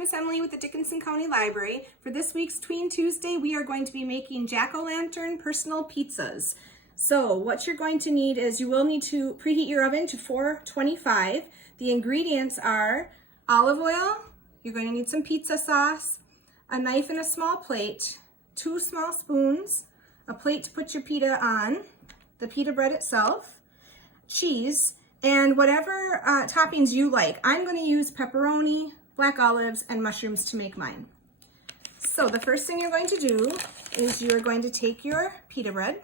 Miss Emily with the Dickinson County Library. For this week's Tween Tuesday, we are going to be making jack-o'-lantern personal pizzas. So what you're going to need is you will need to preheat your oven to 425. The ingredients are olive oil, you're going to need some pizza sauce, a knife and a small plate, 2 small spoons, a plate to put your pita on, the pita bread itself, cheese, and whatever toppings you like. I'm going to use pepperoni, black olives, and mushrooms to make mine. So the first thing you're going to do is you're going to take your pita bread,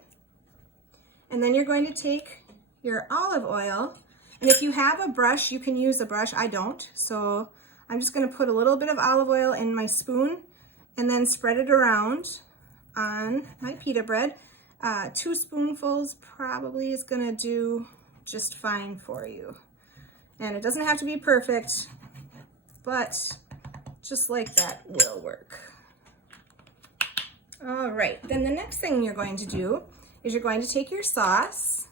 and then you're going to take your olive oil, and if you have a brush, you can use a brush. I don't, so I'm just going to put a little bit of olive oil in my spoon and then spread it around on my pita bread. 2 spoonfuls probably is going to do just fine for you. And it doesn't have to be perfect, but just like that will work. All right, then the next thing you're going to do is you're going to take your sauce,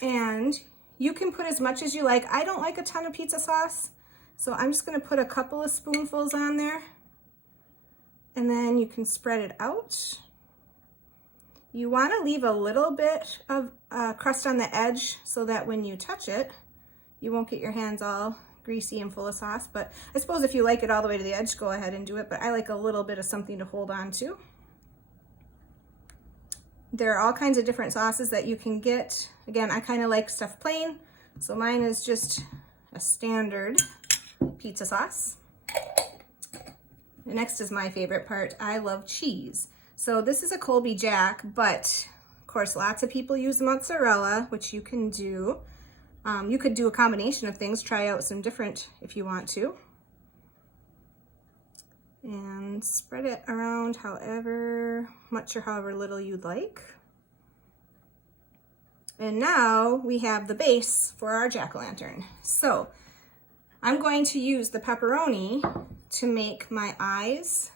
and you can put as much as you like. I don't like a ton of pizza sauce, so I'm just going to put a couple of spoonfuls on there, and then you can spread it out. You want to leave a little bit of crust on the edge so that when you touch it, you won't get your hands all greasy and full of sauce. But I suppose if you like it all the way to the edge, go ahead and do it. But I like a little bit of something to hold on to. There are all kinds of different sauces that you can get. Again, I kind of like stuff plain, so mine is just a standard pizza sauce. The next is my favorite part. I love cheese. So this is a Colby Jack, but of course lots of people use mozzarella, which you can do. You could do a combination of things, try out some different if you want to. And spread it around however much or however little you'd like. And now we have the base for our jack-o'-lantern. So I'm going to use the pepperoni to make my eyes.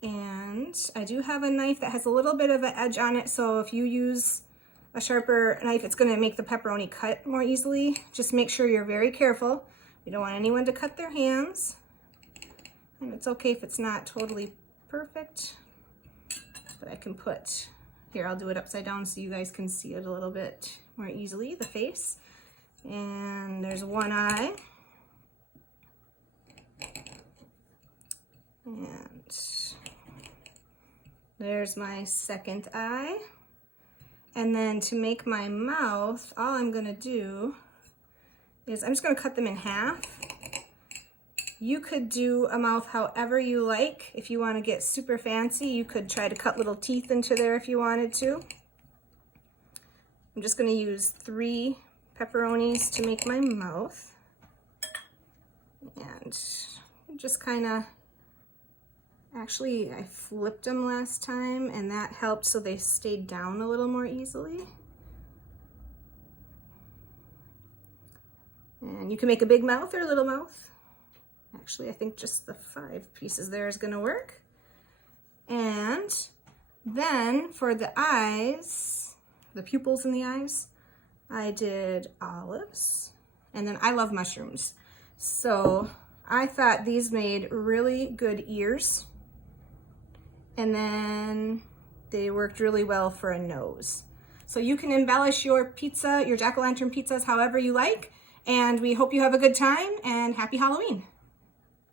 And I do have a knife that has a little bit of an edge on it, so if you use a sharper knife, it's going to make the pepperoni cut more easily. Just make sure you're very careful. You don't want anyone to cut their hands. And it's okay if it's not totally perfect, but I can put, here, I'll do it upside down so you guys can see it a little bit more easily, the face. And there's one eye. And there's my second eye. And then to make my mouth, all I'm gonna do is I'm just gonna cut them in half. You could do a mouth however you like. If you wanna get super fancy, you could try to cut little teeth into there if you wanted to. I'm just gonna use 3 pepperonis to make my mouth. And just kinda, actually, I flipped them last time and that helped so they stayed down a little more easily. And you can make a big mouth or a little mouth. Actually, I think just the 5 pieces there is gonna work. And then for the eyes, the pupils in the eyes, I did olives. And then I love mushrooms. So I thought these made really good ears. And then they worked really well for a nose. So you can embellish your pizza, your jack-o'-lantern pizzas however you like. And we hope you have a good time and happy Halloween.